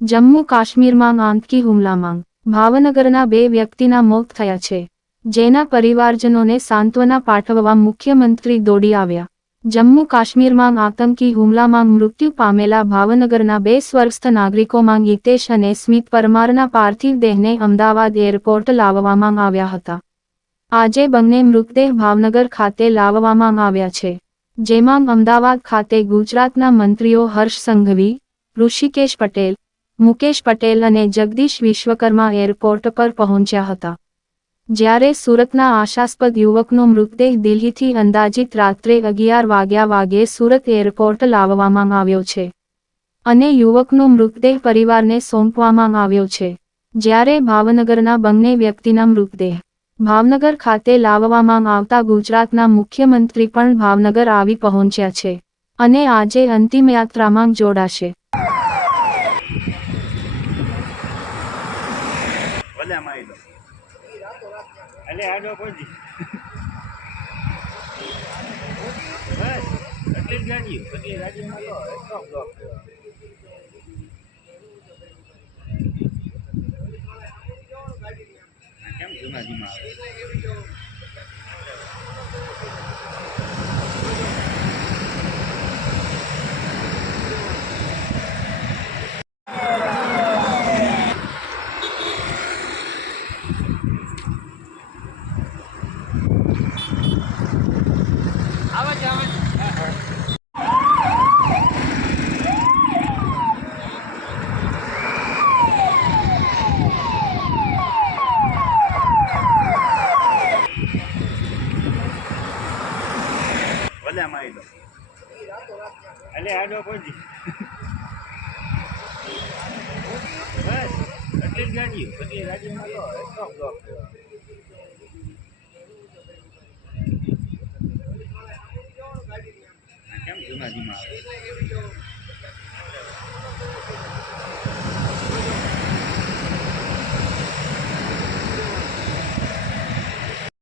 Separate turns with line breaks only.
જમ્મુ કાશ્મીરમાં આંતકી હુમલામાં ભાવનગરના બે વ્યક્તિના મોત થયા છે, જેના પરિવારજનોને સાંત્વના પાઠવવા મુખ્યમંત્રી દોડી આવ્યા. જમ્મુ કાશ્મીરમાં આતંકી હુમલામાં મૃત્યુ પામેલા ભાવનગરના બે સ્વર્ગસ્થ નાગરિકોમાં ગીતેશ અને સ્મિત પરમારના પાર્થિવ દેહને અમદાવાદ એરપોર્ટ લાવવામાં આવ્યા હતા. આજે બંને મૃતદેહ ભાવનગર ખાતે લાવવામાં આવ્યા છે. જેમાં અમદાવાદ ખાતે ગુજરાતના મંત્રીઓ હર્ષ સંઘવી, ઋષિકેશ પટેલ મુકેશ પટેલ અને જગદીશ વિશ્વકર્મા એરપોર્ટ પર પહોંચ્યા હતા. જ્યારે સુરતના આશાસ્પદ યુવકનો મૃતદેહ દિલ્હીથી અંદાજિત રાત્રે અગિયાર વાગ્યા વાગે સુરત એરપોર્ટ લાવવામાં આવ્યો છે. અને યુવકનો મૃતદેહ પરિવારને સોંપવામાં આવ્યો છે. જ્યારે ભાવનગરના બંને વ્યક્તિના મૃતદેહ ભાવનગર ખાતે લાવવામાં આવતા ગુજરાતના મુખ્યમંત્રી પણ ભાવનગર આવી પહોંચ્યા છે અને આજે અંતિમયાત્રામાં જોડાશે.
આમાં આવી લો એટલે આડો કોઈ બસ, એટલી જ ગાડીઓ. એટલી ગાડીમાં એટલો બ્લોક કેમ ધીમા ધીમા આવે છે આવે છે ભલે આવી લો એટલે આડો કોઈ બસ, એટલી જ ગાડીઓ. એટલી કેમ ધીમા ધીમા આવે?